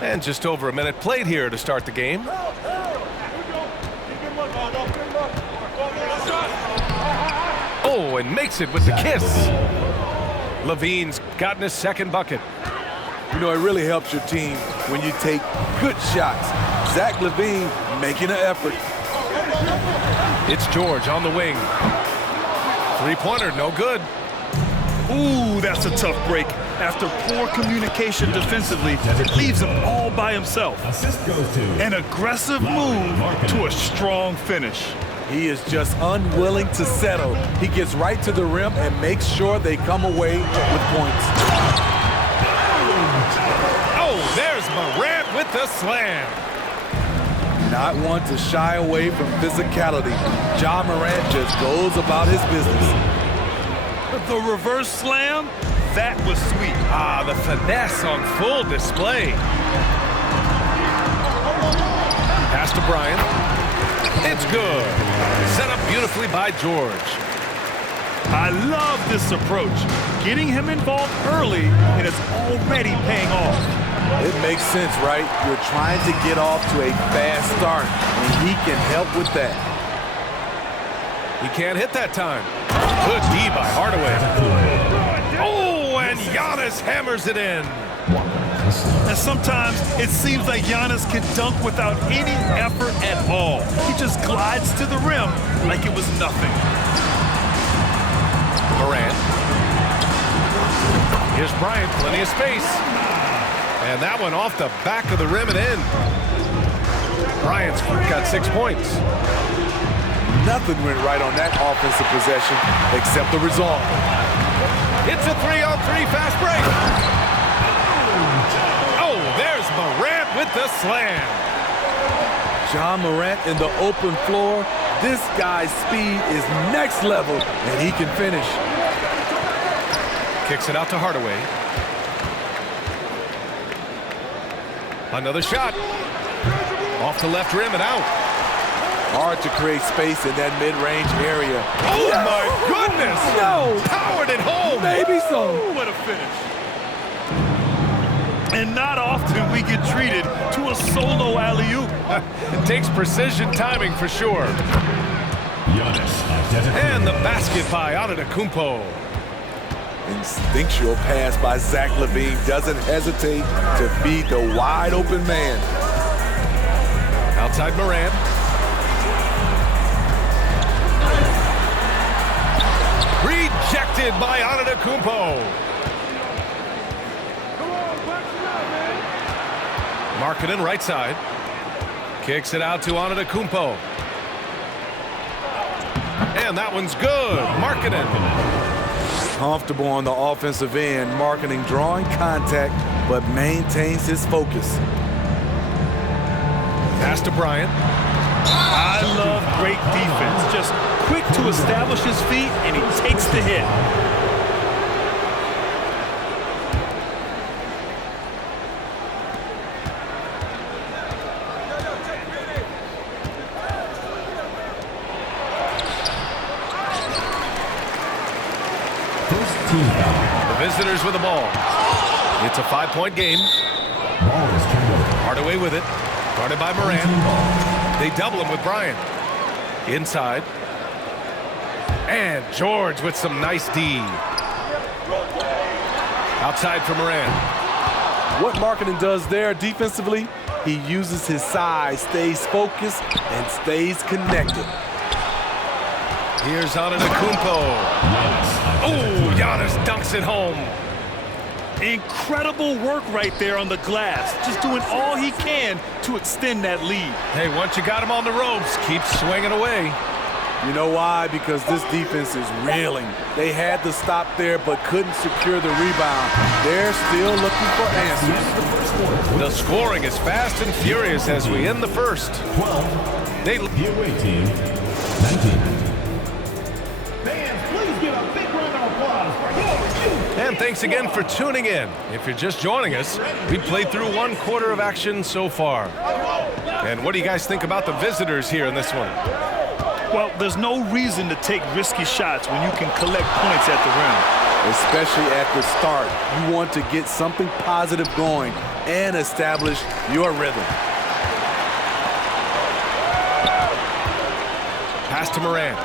And just over a minute played here to start the game. Oh, and makes it with the kiss. Levine's gotten his second bucket. You know, it really helps your team when you take good shots. Zach Levine making an effort. It's George on the wing. Three-pointer, no good. Ooh, that's a tough break. After poor communication defensively, it leaves him all by himself. An aggressive move to a strong finish. He is just unwilling to settle. He gets right to the rim and makes sure they come away with points. Oh, there's Morant with the slam. Not one to shy away from physicality. Ja Morant just goes about his business. The reverse slam, that was sweet. Ah, the finesse on full display. Pass to Bryant. It's good. Set up beautifully by George. I love this approach. Getting him involved early, and it's already paying off. It makes sense, right? You're trying to get off to a fast start, and he can help with that. He can't hit that time. Good D by Hardaway. Oh, and Giannis hammers it in. And sometimes it seems like Giannis can dunk without any effort at all. He just glides to the rim like it was nothing. Morant. Here's Bryant, plenty of space. And that one off the back of the rim and in. Bryant's got 6 points. Nothing went right on that offensive possession except the result. It's a 3-on-3 fast break. Oh, there's Morant with the slam. Ja Morant in the open floor. This guy's speed is next level, and he can finish. Kicks it out to Hardaway. Another shot. Off the left rim and out. Hard to create space in that mid-range area. Oh, my goodness! No! Powered it home! Maybe so. Ooh, what a finish. And not often we get treated to a solo alley-oop. It takes precision timing for sure. And the basket by Antetokounmpo. Instinctual pass by Zach Levine doesn't hesitate to feed the wide-open man. Outside Morant. Rejected by Antetokounmpo. Markkanen right side. Kicks it out to Antetokounmpo. And that one's good. Markkanen. Comfortable on the offensive end, Markkanen drawing contact, but maintains his focus. Pass to Bryant. I love great defense. Just quick to establish his feet, and he takes the hit. The visitors with the ball. It's a 5-point game. Hardaway with it. Guarded by Morant. They double him with Bryant. Inside. And George with some nice D. Outside for Morant. What Markkanen does there defensively, he uses his size, stays focused, and stays connected. Here's Antetokounmpo. Oh, Giannis dunks it home. Incredible work right there on the glass. Just doing all he can to extend that lead. Hey, once you got him on the ropes, keep swinging away. You know why? Because this defense is reeling. They had to stop there but couldn't secure the rebound. They're still looking for answers. The scoring is fast and furious as we end the first. 12. They The away team, 19. And thanks again for tuning in. If you're just joining us, we played through 1 quarter of action so far. And what do you guys think about the visitors here in this one? Well, there's no reason to take risky shots when you can collect points at the rim. especially at the start. You want to get something positive going and establish your rhythm. Pass to Morant.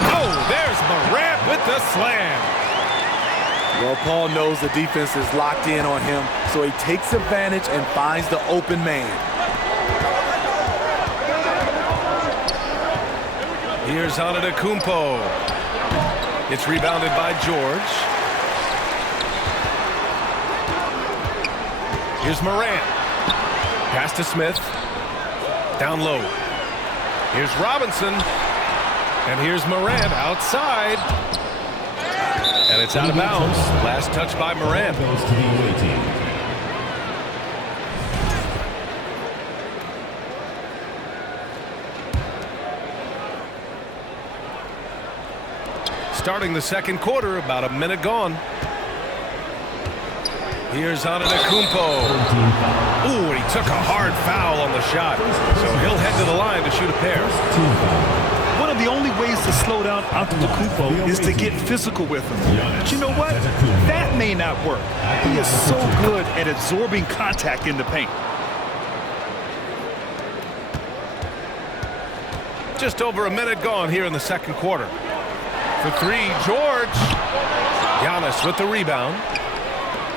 Oh, there's Morant with the slam. Well, Paul knows the defense is locked in on him, so he takes advantage and finds the open man. Here's Antetokounmpo. It's rebounded by George. Here's Morant. Pass to Smith. Down low. Here's Robinson. And here's Morant outside. And it's out of bounds. Last touch by Morant. Goes to the away team. Starting the second quarter, about a minute gone. Here's Antetokounmpo. Ooh, and he took a hard foul on the shot. So he'll head to the line to shoot a pair. One of the only ways to slow down Antetokounmpo is to get physical with him. But you know what? That may not work. He is so good at absorbing contact in the paint. Just over a minute gone here in the second quarter. For three, George. Giannis with the rebound.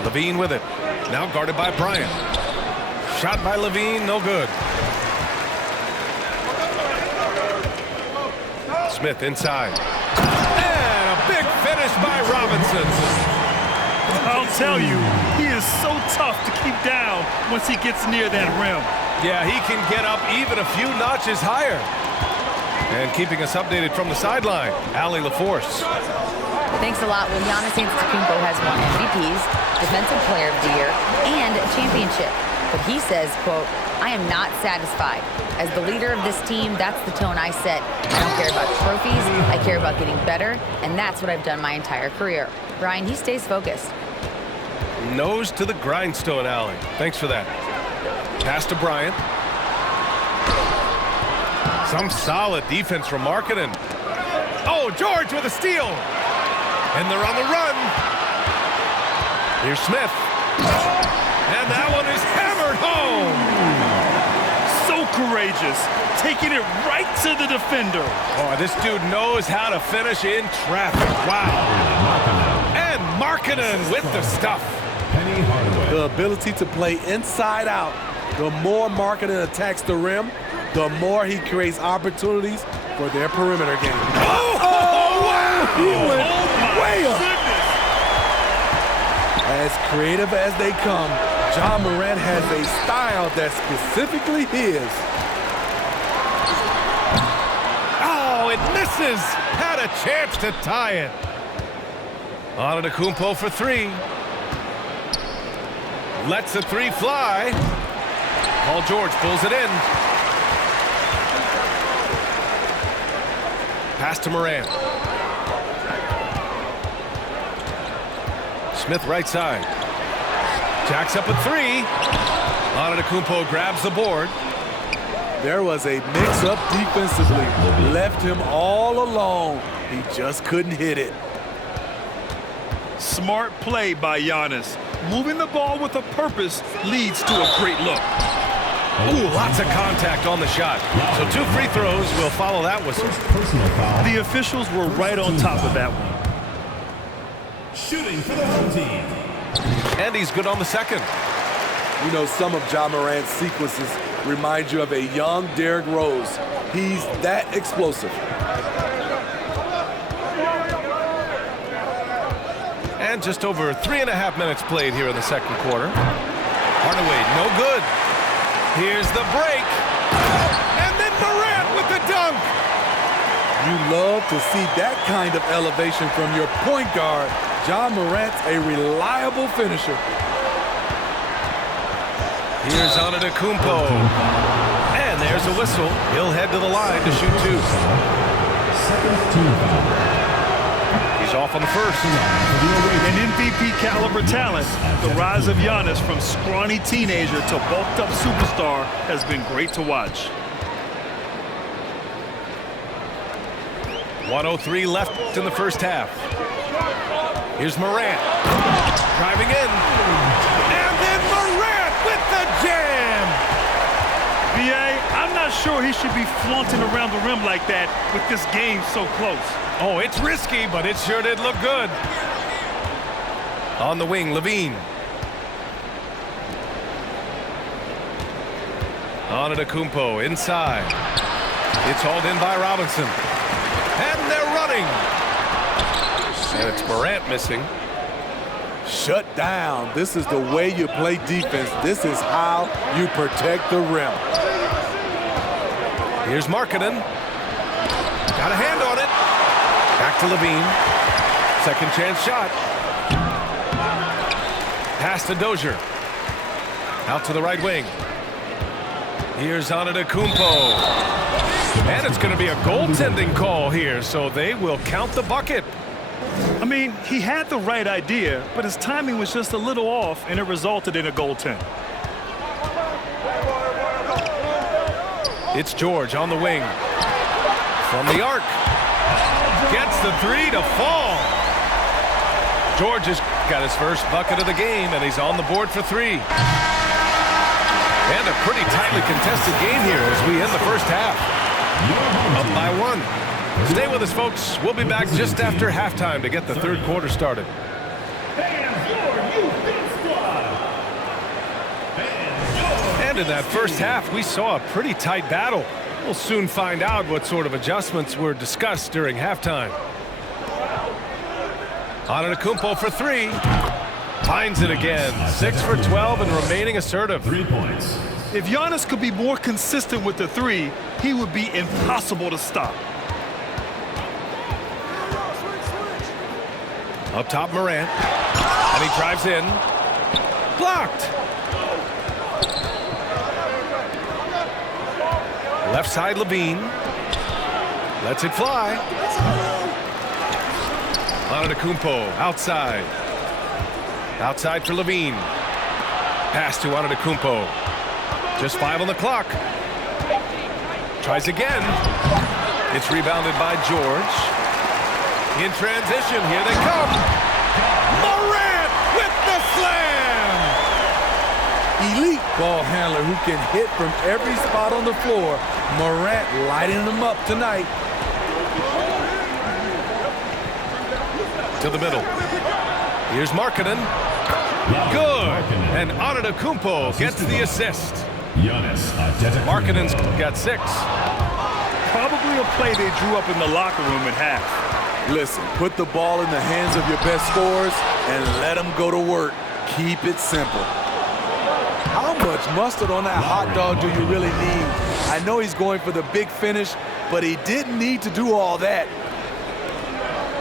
Levine with it. Now guarded by Bryant. Shot by Levine, no good. Smith inside. And a big finish by Robinson. I'll tell you, he is so tough to keep down once he gets near that rim. Yeah, he can get up even a few notches higher. And keeping us updated from the sideline, Allie LaForce. Thanks a lot. Well, Giannis Antetokounmpo has won MVPs, Defensive Player of the Year, and a championship. But he says, quote, I am not satisfied. As the leader of this team, that's the tone I set. I don't care about trophies. I care about getting better, and that's what I've done my entire career. Brian, he stays focused. Nose to the grindstone, Allie. Thanks for that. Pass to Bryant. Some solid defense from Markkanen. Oh, George with a steal. And they're on the run. Here's Smith. And that one is hammered home. So courageous, taking it right to the defender. Oh, this dude knows how to finish in traffic. Wow. And Markkanen with the stuff. Penny Hardaway. The ability to play inside out. The more Markkanen attacks the rim, the more he creates opportunities for their perimeter game. Oh, wow! He went way up. Goodness. As creative as they come, Ja Morant has a style that's specifically his. Oh, it misses. Had a chance to tie it. Antetokounmpo for three. Lets the three fly. Paul George pulls it in. Pass to Morant. Smith right side. Jacks up a three. Antetokounmpo grabs the board. There was a mix-up defensively. Left him all alone. He just couldn't hit it. Smart play by Giannis. Moving the ball with a purpose leads to a great look. Ooh, lots of contact on the shot. So 2 free throws will follow that whistle. Personal foul. The officials were right on top of that one. Shooting for the home team. And he's good on the second. You know, some of Ja Morant's sequences remind you of a young Derrick Rose. He's that explosive. And just over 3.5 minutes played here in the second quarter. Hardaway, no good. Here's the break. And then Morant with the dunk. You love to see that kind of elevation from your point guard. Ja Morant's a reliable finisher. Here's Antetokounmpo. And there's a whistle. He'll head to the line to shoot two. Second team foul. He's off on the first. An MVP caliber talent, the rise of Giannis from scrawny teenager to bulked up superstar has been great to watch. 1:03 left in the first half. Here's Morant. Driving in. And then Morant with the jam. B.A., I'm not sure he should be flaunting around the rim like that with this game so close. Oh, it's risky, but it sure did look good. On the wing, Levine. Antetokounmpo inside. It's hauled in by Robinson. And they're running. And it's Morant missing. Shut down. This is the way you play defense. This is how you protect the rim. Here's Markkanen. Got a hand on it. Back to Levine. Second chance shot. Pass to Dozier. Out to the right wing. Here's Antetokounmpo. And it's going to be a goaltending call here, so they will count the bucket. I mean, he had the right idea, but his timing was just a little off, and it resulted in a goaltend. It's George on the wing. From the arc. Gets the three to fall. George has got his first bucket of the game, and he's on the board for three. And a pretty tightly contested game here as we end the first half. Up by one. Stay with us, folks. We'll be back just after halftime to get the third quarter started. And in that first half, we saw a pretty tight battle. We'll soon find out what sort of adjustments were discussed during halftime. Antetokounmpo for three. Finds it again. 6 for 12 and remaining assertive. 3 points. If Giannis could be more consistent with the three, he would be impossible to stop. Up top, Morant. And he drives in. Blocked. Left side, Levine. Lets it fly. Antetokounmpo outside. Outside for Levine. Pass to Antetokounmpo. Just 5 on the clock. Tries again. It's rebounded by George. In transition, here they come. Morant with the slam! Elite ball handler who can hit from every spot on the floor. Morant lighting them up tonight. To the middle. Here's Markkanen. Good. And Antetokounmpo gets the assist. Markkanen's got 6. Probably a play they drew up in the locker room at half. Listen, put the ball in the hands of your best scorers and let them go to work. Keep it simple. How much mustard on that hot dog do you really need? I know he's going for the big finish, but he didn't need to do all that.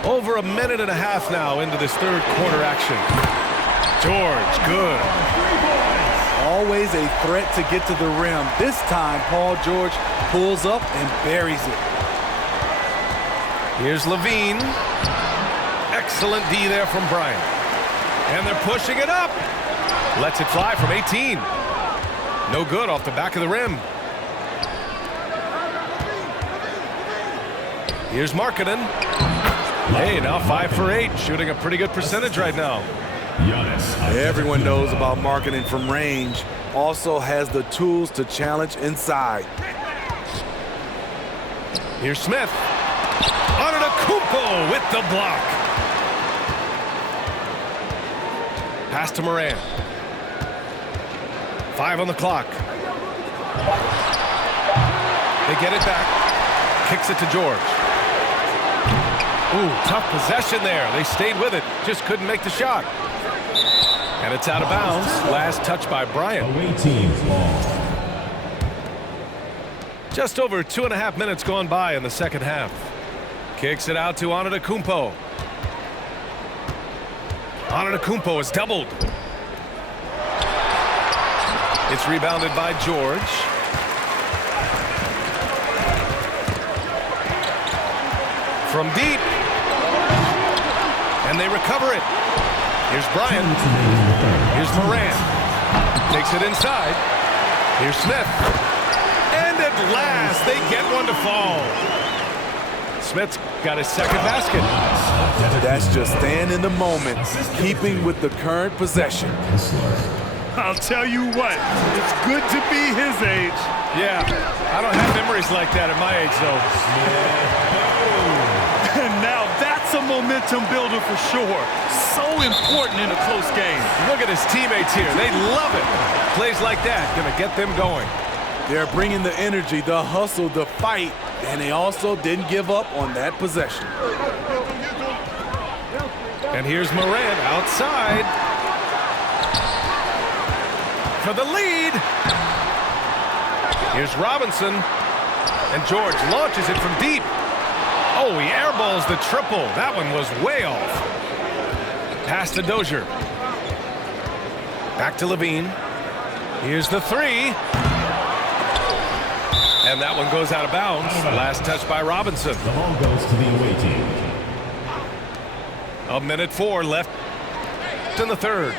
Over a minute and a half now into this third quarter action. George, good. Always a threat to get to the rim. This time, Paul George pulls up and buries it. Here's Levine. Excellent D there from Bryant. And they're pushing it up. Lets it fly from 18. No good off the back of the rim. Here's Markkanen. Hey, now 5 for 8. Shooting a pretty good percentage right now. Everyone knows about Markkanen from range. Also has the tools to challenge inside. Here's Smith. Antetokounmpo with the block. Pass to Morant. 5 on the clock. They get it back. Kicks it to George. Ooh, tough possession there. They stayed with it. Just couldn't make the shot. And it's out of bounds. Last touch by Bryant. Away team's ball. Just over 2.5 minutes gone by in the second half. Kicks it out to Antetokounmpo. Antetokounmpo is doubled. It's rebounded by George. From deep. And they recover it. Here's Bryant. Here's Morant. Takes it inside. Here's Smith. And at last, they get one to fall. Smith's got his second basket. That's just staying in the moment, keeping with the current possession. I'll tell you what, it's good to be his age. Yeah, I don't have memories like that at my age, though. And now that's a momentum builder for sure. So important in a close game. Look at his teammates here. They love it. Plays like that gonna get them going. They're bringing the energy, the hustle, the fight, and they also didn't give up on that possession. And here's Morant outside for the lead. Here's Robinson, and George launches it from deep. Oh, he airballs the triple. That one was way off. Pass to Dozier. Back to Levine. Here's the three. And that one goes out of bounds. Last touch by Robinson. The ball goes to the away team. 1:04 left in the third.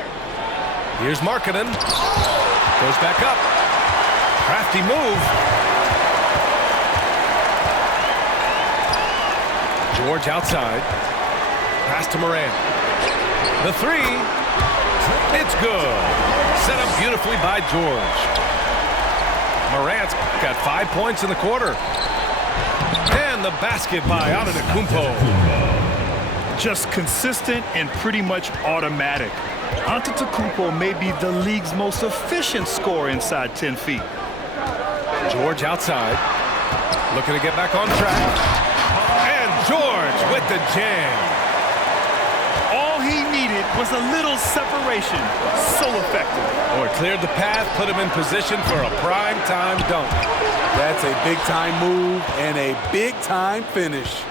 Here's Markkanen. Goes back up. Crafty move. George outside. Pass to Morant. The three. It's good. Set up beautifully by George. Morant's got 5 points in the quarter. And the basket by Antetokounmpo. Just consistent and pretty much automatic. Antetokounmpo may be the league's most efficient scorer inside 10 feet. George outside. Looking to get back on track. And George with the jam. All he needed was a little separation. So effective. Boy, cleared the path, put him in position for a prime-time dunk. That's a big-time move and a big-time finish.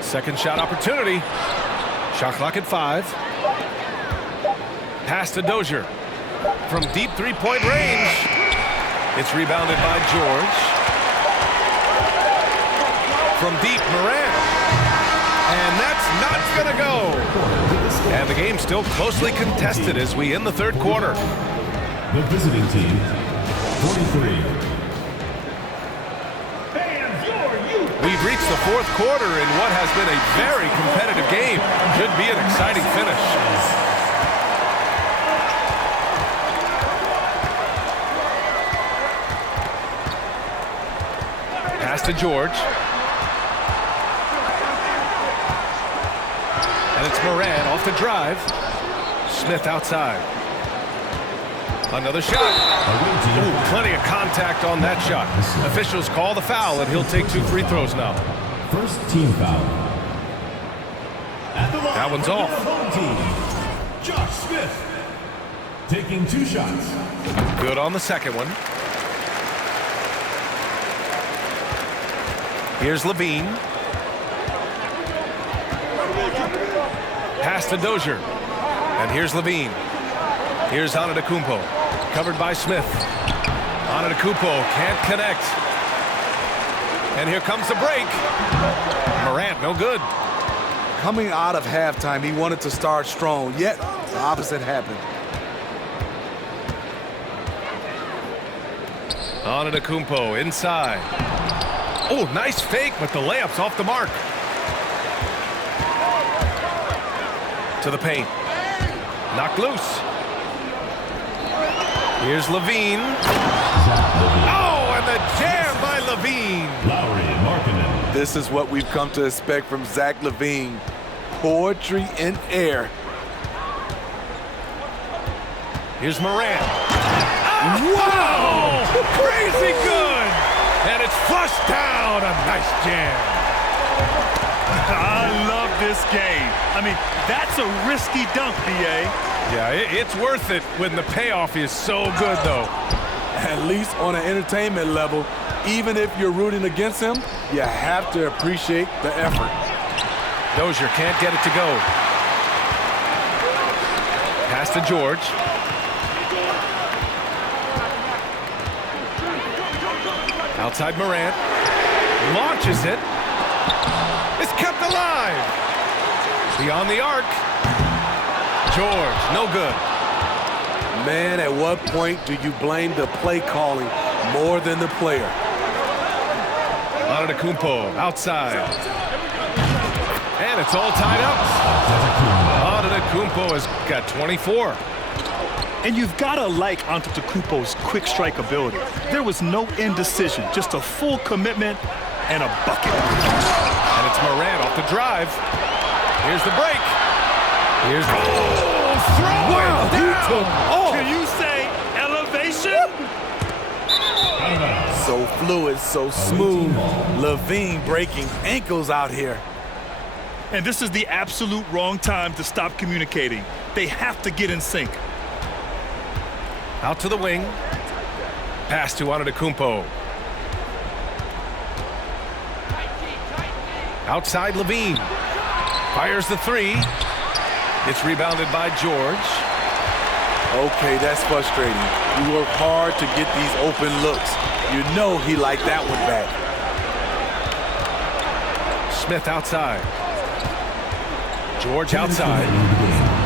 Second shot opportunity. Shot clock at 5. Pass to Dozier. From deep three-point range. It's rebounded by George. From deep, Morant. And that's not going to go. And the game's still closely contested as we end the third quarter. The visiting team, 43. We've reached the fourth quarter in what has been a very competitive game. Should be an exciting finish. Pass to George. And it's Morant off the drive. Smith outside. Another shot. Ooh, plenty of contact on that shot. Officials call the foul, and he'll take 2 free throws now. First team foul. At the line, That one's off. home team, Josh Smith. Taking 2 shots. Good on the second one. Here's Levine. Pass to Dozier. And here's Levine. Here's Antetokounmpo. Covered by Smith. Antetokounmpo can't connect. And here comes the break. Morant, no good. Coming out of halftime, he wanted to start strong, yet the opposite happened. Antetokounmpo inside. Oh, nice fake, but the layup's off the mark. To the paint. Knocked loose. Here's Levine. Oh, and the jam by Levine. Lowry and Markkanen. This is what we've come to expect from Zach LaVine. Poetry in air. Here's Morant. Wow! Crazy good! And it's flushed down. A nice jam. I love this game. I mean, that's a risky dunk, B.A. Yeah, it's worth it when the payoff is so good, though. At least on an entertainment level, even if you're rooting against him, you have to appreciate the effort. Dozier can't get it to go. Pass to George. Outside Morant. Launches it. It's kept alive. Beyond the arc. George, no good. Man, at what point do you blame the play calling more than the player? Antetokounmpo outside. And it's all tied up. Antetokounmpo has got 24. And you've got to like Antetokounmpo's quick strike ability. There was no indecision, just a full commitment and a bucket. And it's Morant off the drive. Here's the break. Here's the throw. Wow, Can you say elevation? So fluid, so smooth. Levine breaking ankles out here. And this is the absolute wrong time to stop communicating. They have to get in sync. Out to the wing. Pass to Antetokounmpo. Outside Levine. Fires the three. It's rebounded by George. Okay, that's frustrating. You work hard to get these open looks. You know he liked that one back. Smith outside. George outside.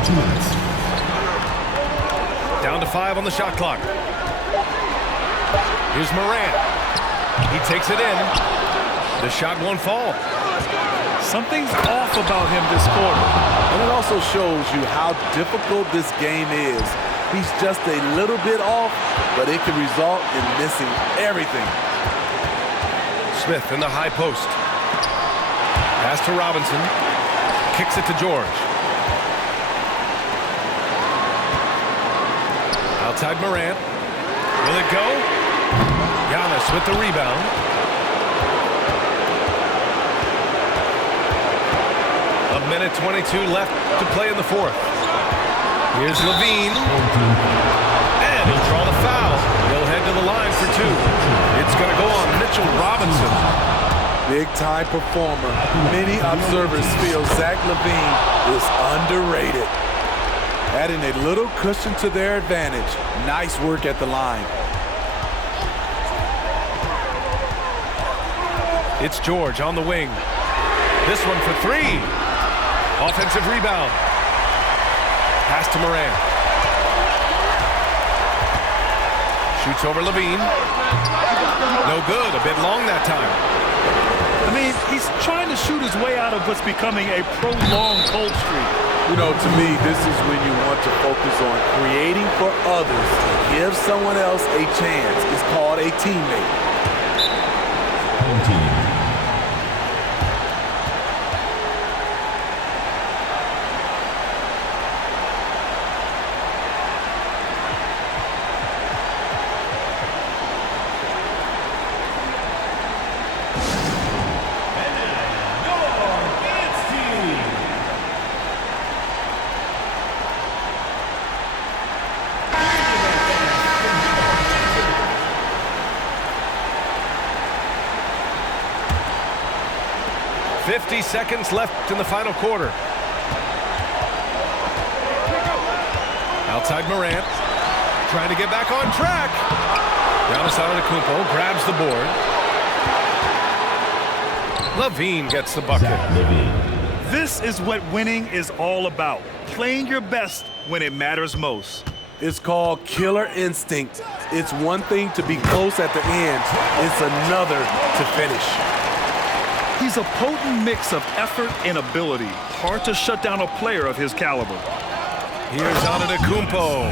2 minutes. Down to 5 on the shot clock. Here's Morant. He takes it in. The shot won't fall. Something's off about him this quarter. And it also shows you how difficult this game is. He's just a little bit off, but it can result in missing everything. Smith in the high post. Pass to Robinson. Kicks it to George. Outside Morant. Will it go? Giannis with the rebound. A minute 22 left to play in the fourth. Here's Levine. And he'll draw the foul. He'll head to the line for 2. It's going to go on Mitchell Robinson. Big-time performer. Many observers feel Zach Levine is underrated. Adding a little cushion to their advantage. Nice work at the line. It's George on the wing. This one for 3. Offensive rebound. Pass to Morant. Shoots over Levine. No good. A bit long that time. I mean, he's trying to shoot his way out of what's becoming a prolonged cold streak. You know, to me, this is when you want to focus on creating for others. Give someone else a chance. It's called a teammate. Home team. Seconds left in the final quarter. Outside Morant, trying to get back on track. Giannis Antetokounmpo grabs the board. Levine gets the bucket. This is what winning is all about. Playing your best when it matters most. It's called killer instinct. It's one thing to be close at the end. It's another to finish. He's a potent mix of effort and ability. Hard to shut down a player of his caliber. Here's Antetokounmpo.